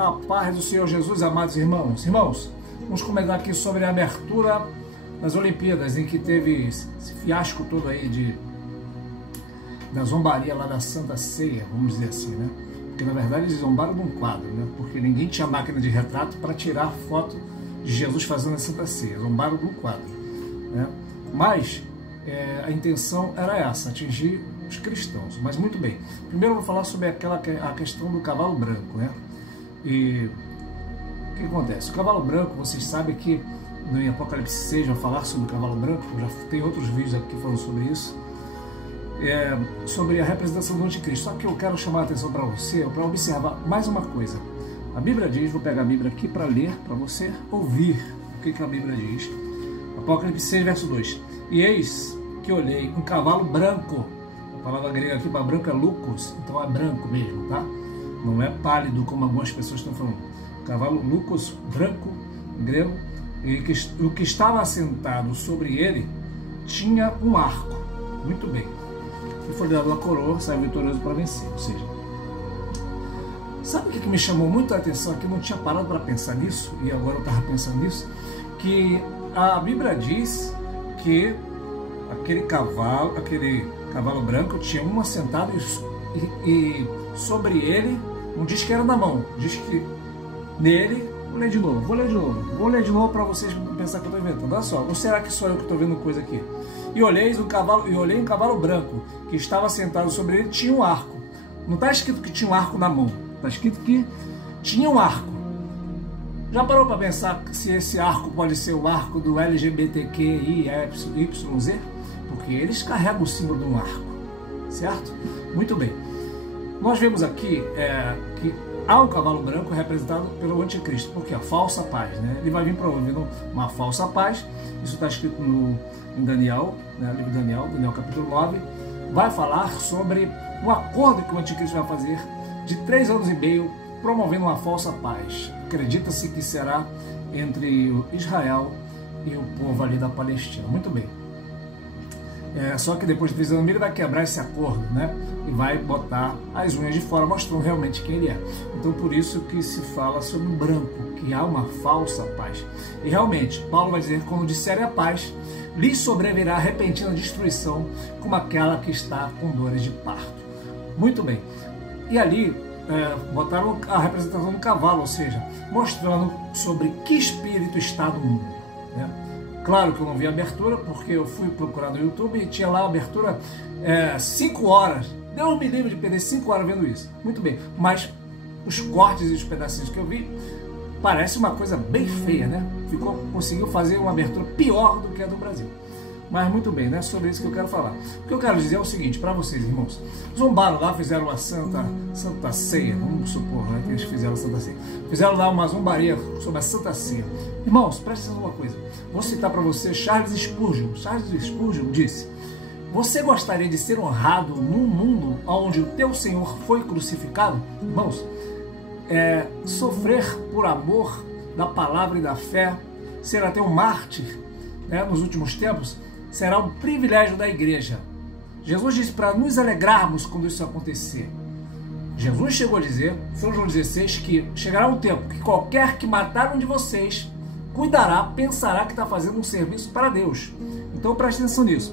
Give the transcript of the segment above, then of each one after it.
A paz do Senhor Jesus, amados irmãos. Irmãos, vamos comentar aqui sobre a abertura das Olimpíadas, em que teve esse fiasco todo aí da zombaria lá da Santa Ceia, vamos dizer assim, né? Porque na verdade eles zombaram de um quadro, né? Porque ninguém tinha máquina de retrato para tirar foto de Jesus fazendo a Santa Ceia, zombaram de um quadro, né? Mas a intenção era essa, atingir os cristãos. Mas muito bem, primeiro eu vou falar sobre a questão do cavalo branco, né? E o que acontece? O cavalo branco, vocês sabem que no Apocalipse 6 vai falar sobre o cavalo branco, já tem outros vídeos aqui falando sobre isso, sobre a representação do anticristo. Só que eu quero chamar a atenção para você, para observar mais uma coisa. A Bíblia diz, vou pegar a Bíblia aqui para ler, para você ouvir o que a Bíblia diz. Apocalipse 6, verso 2. E eis que olhei um cavalo branco. A palavra grega aqui para branco é lukos, então é branco mesmo, tá? Não é pálido como algumas pessoas estão falando. Cavalo lukos, branco, grego, e o que estava assentado sobre ele tinha um arco. Muito bem. E foi dado a coroa, saiu vitorioso para vencer. Ou seja, sabe o que me chamou muito a atenção aqui? Eu não tinha parado para pensar nisso, e agora eu estava pensando nisso, que a Bíblia diz que aquele cavalo branco tinha um assentado e sobre ele, não diz que era na mão, diz que nele, vou ler de novo para vocês pensar que eu estou inventando. Olha só, ou será que sou eu que estou vendo coisa aqui? E olhei um cavalo branco que estava sentado sobre ele, tinha um arco. Não está escrito que tinha um arco na mão, está escrito que tinha um arco. Já parou para pensar se esse arco pode ser o arco do LGBTQIYZ? Porque eles carregam o símbolo de um arco, certo? Muito bem. Nós vemos aqui que há um cavalo branco representado pelo anticristo, porque a falsa paz, né? Ele vai vir promovendo uma falsa paz. Isso está escrito em Daniel, né? Livro de Daniel capítulo 9, vai falar sobre um acordo que o anticristo vai fazer de 3 anos e meio, promovendo uma falsa paz. Acredita-se que será entre Israel e o povo ali da Palestina. Muito bem. Só que depois de 3 anos ele vai quebrar esse acordo, né? E vai botar as unhas de fora, mostrando realmente quem ele é. Então por isso que se fala sobre o branco, que há uma falsa paz. E realmente, Paulo vai dizer, quando disserem a paz, lhes sobrevirá repentina destruição, como aquela que está com dores de parto. Muito bem. E ali botaram a representação do cavalo, ou seja, mostrando sobre que espírito está no mundo, né? Claro que eu não vi a abertura, porque eu fui procurar no YouTube e tinha lá a abertura 5 horas. Deus me livre de perder 5 horas vendo isso. Muito bem, mas os cortes e os pedacinhos que eu vi, parece uma coisa bem feia, né? Conseguiu fazer uma abertura pior do que a do Brasil. Mas muito bem, né? Sobre isso que eu quero falar. O que eu quero dizer é o seguinte, para vocês, irmãos. Zombaram lá, fizeram uma Santa Ceia, vamos supor, né, que eles fizeram a Santa Ceia. Fizeram lá uma zombaria sobre a Santa Ceia. Irmãos, preste atenção numa coisa. Vou citar para você Charles Spurgeon. Charles Spurgeon disse: você gostaria de ser honrado num mundo onde o teu Senhor foi crucificado? Irmãos, sofrer por amor da palavra e da fé, ser até um mártir, né, nos últimos tempos, será um privilégio da igreja. Jesus disse para nos alegrarmos quando isso acontecer. Jesus chegou a dizer, São João 16, que chegará um tempo que qualquer que matar um de vocês cuidará, pensará que está fazendo um serviço para Deus. Então preste atenção nisso.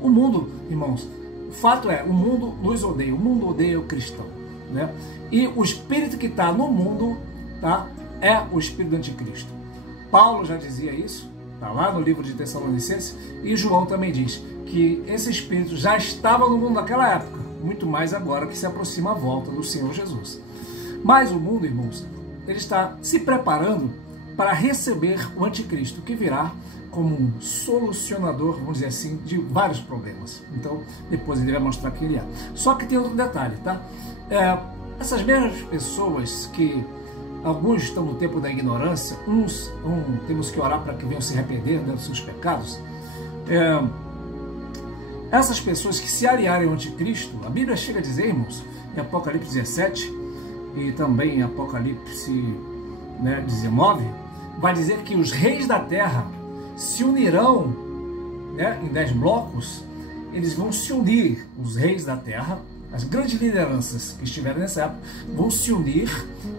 O mundo, irmãos, o fato é, o mundo nos odeia, o mundo odeia o cristão, né? E o espírito que está no mundo, tá, é o espírito do anticristo. Paulo já dizia isso, está lá no livro de Tessalonicenses, e João também diz que esse espírito já estava no mundo naquela época, muito mais agora que se aproxima a volta do Senhor Jesus. Mas o mundo, irmãos, ele está se preparando para receber o anticristo, que virá como um solucionador, vamos dizer assim, de vários problemas. Então, depois ele vai mostrar quem ele é. Só que tem outro detalhe, tá? Essas mesmas pessoas que alguns estão no tempo da ignorância, temos que orar para que venham se arrepender, né, dos seus pecados. Essas pessoas que se aliarem ao anticristo, a Bíblia chega a dizer, irmãos, em Apocalipse 17 e também em Apocalipse 19, vai dizer que os reis da terra se unirão, né, em 10 blocos. Eles vão se unir, os reis da terra, as grandes lideranças que estiverem nessa época, vão se unir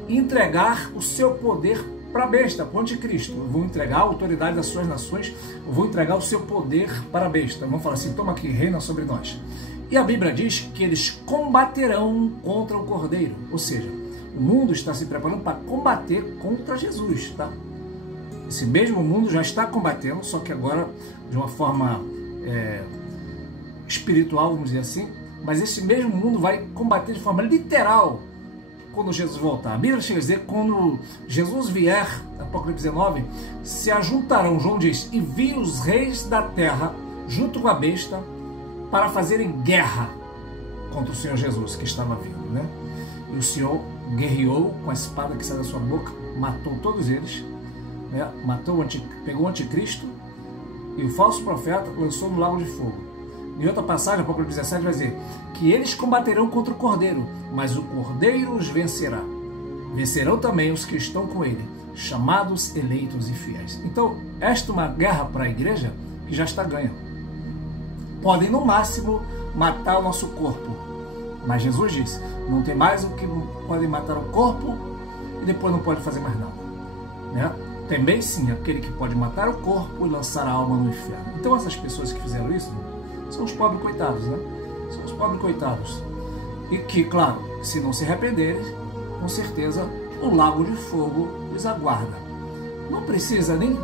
e entregar o seu poder para a besta, para o anticristo. Vão entregar a autoridade das suas nações, vão entregar o seu poder para a besta. Vão falar assim: toma aqui, reina sobre nós. E a Bíblia diz que eles combaterão contra o Cordeiro. Ou seja, o mundo está se preparando para combater contra Jesus, tá? Esse mesmo mundo já está combatendo, só que agora de uma forma espiritual, vamos dizer assim. Mas esse mesmo mundo vai combater de forma literal quando Jesus voltar. A Bíblia chega a dizer: quando Jesus vier, Apocalipse 19, se ajuntarão, João diz, e vi os reis da terra junto com a besta para fazerem guerra contra o Senhor Jesus que estava vindo, né? E o Senhor guerreou com a espada que sai da sua boca, matou todos eles, né? Pegou o anticristo e o falso profeta lançou no lago de fogo. Em outra passagem, Apocalipse 17, vai dizer que eles combaterão contra o Cordeiro, mas o Cordeiro os vencerá. Vencerão também os que estão com ele, chamados, eleitos e fiéis. Então, esta é uma guerra para a igreja que já está ganha. Podem, no máximo, matar o nosso corpo. Mas Jesus disse: não tem mais o que podem matar o corpo e depois não pode fazer mais nada, né? Também sim, aquele que pode matar o corpo e lançar a alma no inferno. Então essas pessoas que fizeram isso são os pobres coitados, né? São os pobres coitados. E que, claro, se não se arrependerem, com certeza o lago de fogo os aguarda. Não precisa nem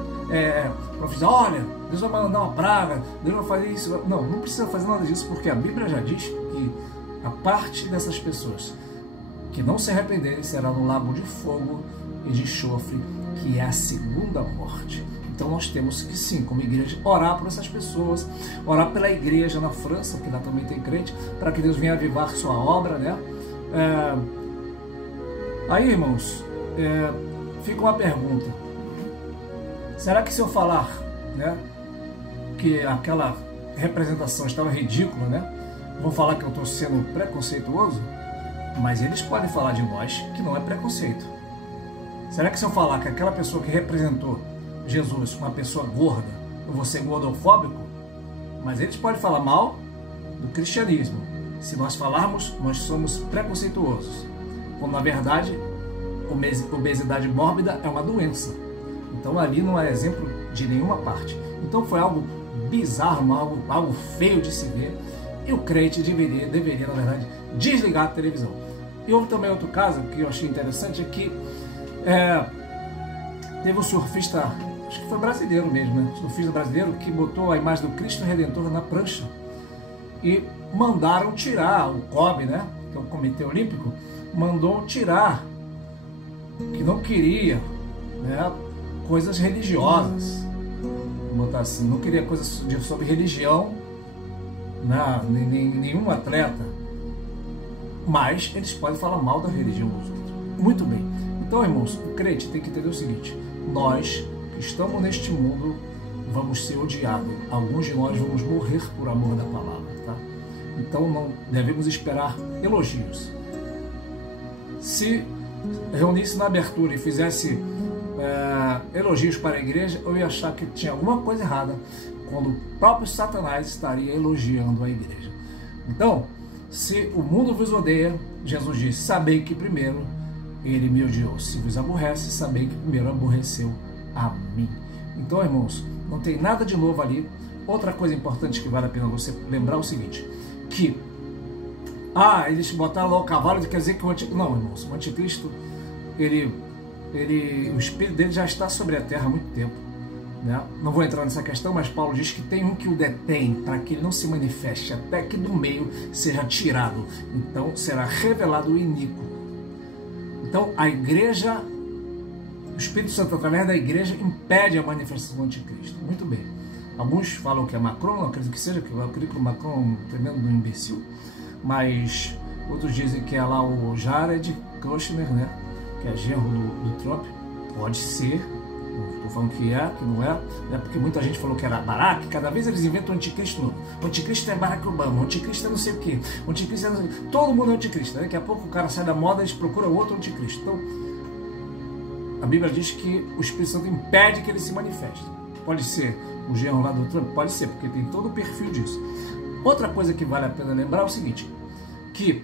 profetizar: olha, Deus vai mandar uma praga, Deus vai fazer isso. Não precisa fazer nada disso, porque a Bíblia já diz que a parte dessas pessoas que não se arrependerem será no lago de fogo e de enxofre, que é a segunda morte. Então nós temos que sim, como igreja, orar por essas pessoas, orar pela igreja na França, que lá também tem crente, para que Deus venha avivar sua obra, né? Aí, irmãos, fica uma pergunta: será que se eu falar, né, que aquela representação estava ridícula, né, vão falar que eu estou sendo preconceituoso? Mas eles podem falar de nós que não é preconceito. Será que se eu falar que aquela pessoa que representou Jesus, uma pessoa gorda, eu vou ser gordofóbico? Mas eles podem falar mal do cristianismo. Se nós falarmos, nós somos preconceituosos, quando na verdade obesidade mórbida é uma doença. Então ali não é exemplo de nenhuma parte. Então foi algo bizarro, algo feio de se ver, e o crente deveria na verdade desligar a televisão. E houve também outro caso que eu achei interessante, é que teve um surfista, acho que foi brasileiro mesmo, né? Surfista brasileiro, que botou a imagem do Cristo Redentor na prancha e mandaram tirar o COB, né? Que é o Comitê Olímpico, mandou tirar, que não queria, né, coisas religiosas. Vou botar assim, não queria coisas sobre religião, né, nenhum atleta, mas eles podem falar mal da religião dos outros. Muito bem. Então, irmãos, o crente tem que entender o seguinte: nós que estamos neste mundo vamos ser odiados. Alguns de nós vamos morrer por amor da palavra, tá? Então não devemos esperar elogios. Se reunisse na abertura e fizesse elogios para a igreja, eu ia achar que tinha alguma coisa errada, quando o próprio Satanás estaria elogiando a igreja. Então, se o mundo vos odeia, Jesus disse: sabei que primeiro ele me odiou. Se vos aborrece, sabei que primeiro aborreceu a mim. Então, irmãos, não tem nada de novo ali. Outra coisa importante que vale a pena você lembrar é o seguinte: que eles botaram lá o cavalo, quer dizer que o anticristo... Não, irmãos, o anticristo, o espírito dele já está sobre a terra há muito tempo, né? Não vou entrar nessa questão, mas Paulo diz que tem um que o detém, para que ele não se manifeste, até que do meio seja tirado. Então será revelado o iníquo. Então a igreja, o Espírito Santo através da igreja impede a manifestação do anticristo. Muito bem. Alguns falam que é Macron, não acredito que seja, porque eu acredito que o Macron é um tremendo imbecil, mas outros dizem que é lá o Jared Kushner, né, que é genro do Trump. Pode ser, não estou falando que não é, né, porque muita gente falou que era Barack. Cada vez eles inventam um anticristo novo. O anticristo é Barack Obama, o anticristo é não sei o que, o anticristo é não sei... Todo mundo é anticristo, né? Daqui a pouco o cara sai da moda e eles procuram outro anticristo. Então, a Bíblia diz que o Espírito Santo impede que ele se manifeste. Pode ser o genro lá do Trump? Pode ser, porque tem todo o perfil disso. Outra coisa que vale a pena lembrar é o seguinte: que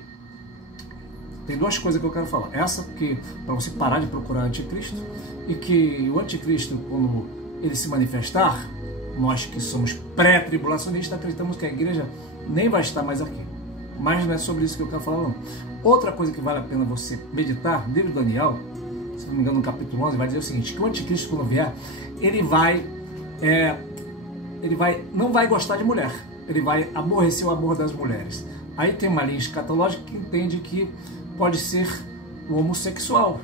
tem duas coisas que eu quero falar. Essa, que para você parar de procurar anticristo, e que o anticristo, quando ele se manifestar, nós que somos pré-tribulacionistas acreditamos que a igreja nem vai estar mais aqui. Mas não é sobre isso que eu quero falar, não. Outra coisa que vale a pena você meditar, livro de Daniel, se não me engano, no capítulo 11, vai dizer o seguinte, que o anticristo, quando vier, ele não vai gostar de mulher, ele vai aborrecer o amor das mulheres. Aí tem uma linha escatológica que entende que pode ser o homossexual.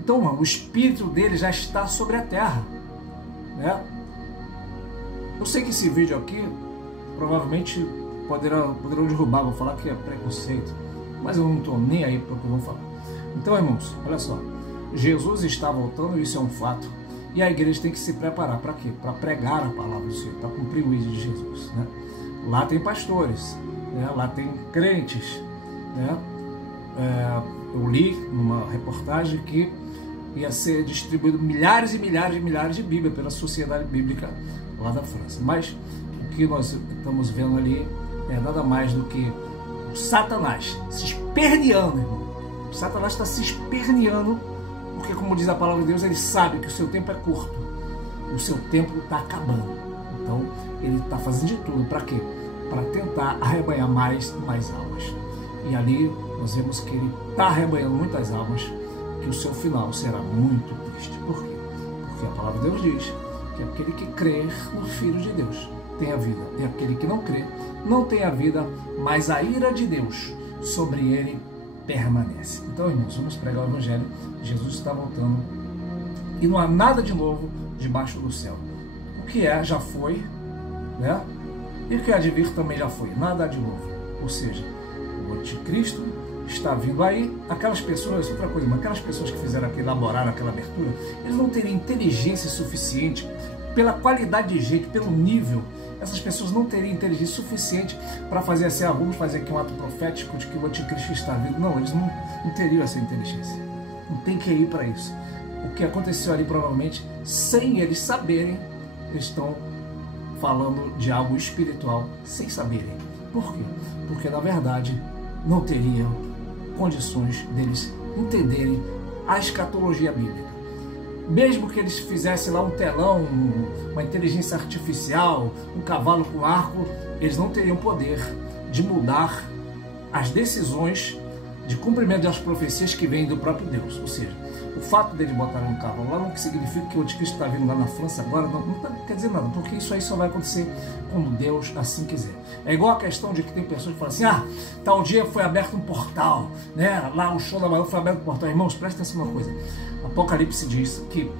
Então, o espírito dele já está sobre a terra, né? Eu sei que esse vídeo aqui provavelmente poderão derrubar, vão falar que é preconceito, mas eu não estou nem aí para o que vão falar. Então, irmãos, olha só, Jesus está voltando, isso é um fato, e a igreja tem que se preparar para quê? Para pregar a palavra do Senhor, para cumprir o ídolo de Jesus, né? Lá tem pastores, né? Lá tem crentes, né? Eu li numa reportagem que ia ser distribuído milhares e milhares e milhares de Bíblia pela Sociedade Bíblica lá da França. Mas o que nós estamos vendo ali é nada mais do que o Satanás se esperneando, irmão. O Satanás está se esperneando, porque, como diz a palavra de Deus, ele sabe que o seu tempo é curto, o seu tempo está acabando. Então, ele está fazendo de tudo. Para quê? Para tentar arrebanhar mais e mais almas. E ali nós vemos que ele está arrebanhando muitas almas, que o seu final será muito triste. Por quê? Porque a palavra de Deus diz que aquele que crer no Filho de Deus tem a vida, e aquele que não crê não tem a vida, mas a ira de Deus sobre ele permanece. Então, irmãos, vamos pregar o Evangelho. Jesus está voltando e não há nada de novo debaixo do céu. O que é, já foi, né? E o que há de vir também já foi, nada de novo. Ou seja, o anticristo está vindo aí. Aquelas pessoas, outra coisa, mas aquelas pessoas que fizeram elaboraram aquela abertura, eles não teriam inteligência suficiente, pela qualidade de gente, pelo nível, essas pessoas não teriam inteligência suficiente para fazer assim, vamos fazer aqui um ato profético de que o anticristo está vindo. Não, eles não teriam essa inteligência. Não tem que ir para isso. O que aconteceu ali, provavelmente, sem eles saberem, eles estão falando de algo espiritual sem saberem. Por quê? Porque, na verdade, não teriam condições deles entenderem a escatologia bíblica. Mesmo que eles fizessem lá um telão, uma inteligência artificial, um cavalo com arco, eles não teriam poder de mudar as decisões de cumprimento das profecias que vêm do próprio Deus. Ou seja, o fato dele botar um cavalo lá não significa que o anticristo está vindo lá na França agora, não quer dizer nada, porque isso aí só vai acontecer quando Deus assim quiser. É igual a questão de que tem pessoas que falam assim, tal dia foi aberto um portal, né? Lá o show da manhã foi aberto um portal. Irmãos, presta atenção numa coisa. Apocalipse diz que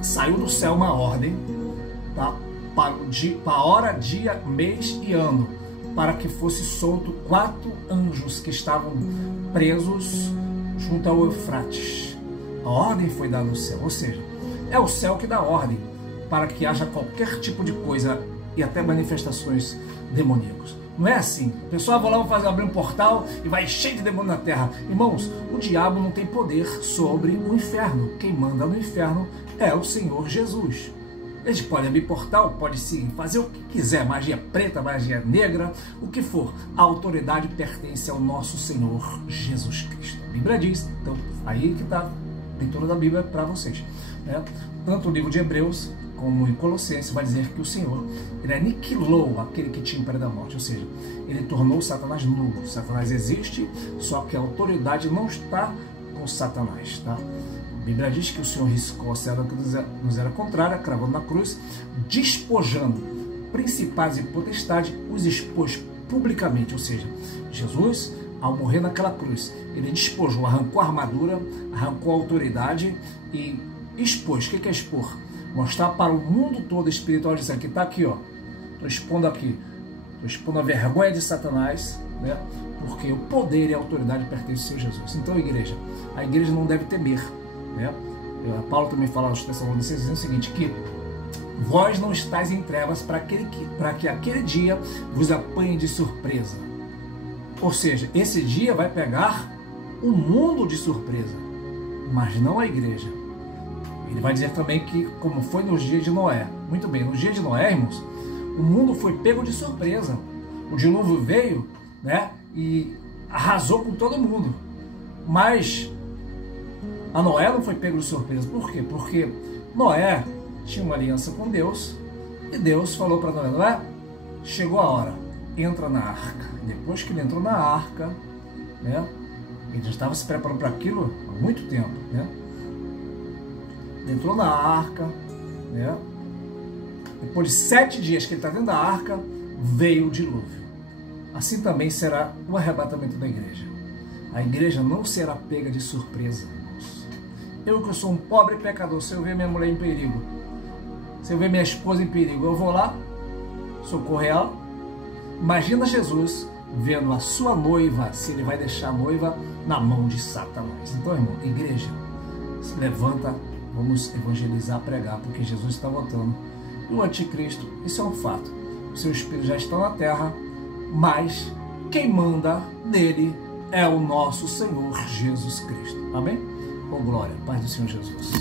saiu do céu uma ordem, tá? Para a hora, dia, mês e ano, para que fosse solto 4 anjos que estavam presos junto ao Eufrates. A ordem foi dada no céu, ou seja, é o céu que dá ordem para que haja qualquer tipo de coisa e até manifestações demoníacas. Não é assim. O pessoal vai lá, abrir um portal e vai cheio de demônio na terra. Irmãos, o diabo não tem poder sobre o inferno. Quem manda no inferno é o Senhor Jesus. Eles podem abrir portal, pode sim fazer o que quiser, magia preta, magia negra, o que for. A autoridade pertence ao nosso Senhor Jesus Cristo. A Bíblia diz, então, aí que está a leitura da Bíblia para vocês, né? Tanto o livro de Hebreus como em Colossenses vai dizer que o Senhor, ele aniquilou aquele que tinha império da morte, ou seja, ele tornou Satanás nulo. Satanás existe, só que a autoridade não está com Satanás, tá? A Bíblia diz que o Senhor riscou a cela que nos era contrária, cravando na cruz, despojando principais e potestades, os expôs publicamente, ou seja, Jesus, ao morrer naquela cruz, ele despojou, arrancou a armadura, arrancou a autoridade e expôs. O que é expor? Mostrar para o mundo todo espiritual, dizer aqui, está aqui, ó, estou expondo aqui, estou expondo a vergonha de Satanás, né? Porque o poder e a autoridade pertencem ao Senhor Jesus. Então, a igreja não deve temer, né? Paulo também fala aos Tessalonicenses dizendo o seguinte, que vós não estáis em trevas para que aquele dia vos apanhe de surpresa. Ou seja, esse dia vai pegar o mundo de surpresa, mas não a igreja. Ele vai dizer também que, como foi nos dias de Noé. Muito bem, nos dias de Noé, irmãos, O mundo foi pego de surpresa. O dilúvio veio, né, e arrasou com todo mundo. Mas a Noé não foi pego de surpresa. Por quê? Porque Noé tinha uma aliança com Deus e Deus falou para Noé: Noé, chegou a hora, entra na arca. Depois que ele entrou na arca, né, ele já estava se preparando para aquilo há muito tempo, né? Ele entrou na arca, né? Depois de 7 dias que ele está dentro da arca, veio o dilúvio. Assim também será o arrebatamento da igreja. A igreja não será pega de surpresa. Eu que sou um pobre pecador, se eu ver minha mulher em perigo, se eu ver minha esposa em perigo, eu vou lá, socorrer ela. Imagina Jesus vendo a sua noiva, se ele vai deixar a noiva na mão de Satanás. Então, irmão, igreja, se levanta, vamos evangelizar, pregar, porque Jesus está voltando. E o anticristo, isso é um fato. O seu espírito já está na terra, mas quem manda nele é o nosso Senhor Jesus Cristo. Amém? Com glória, paz do Senhor Jesus.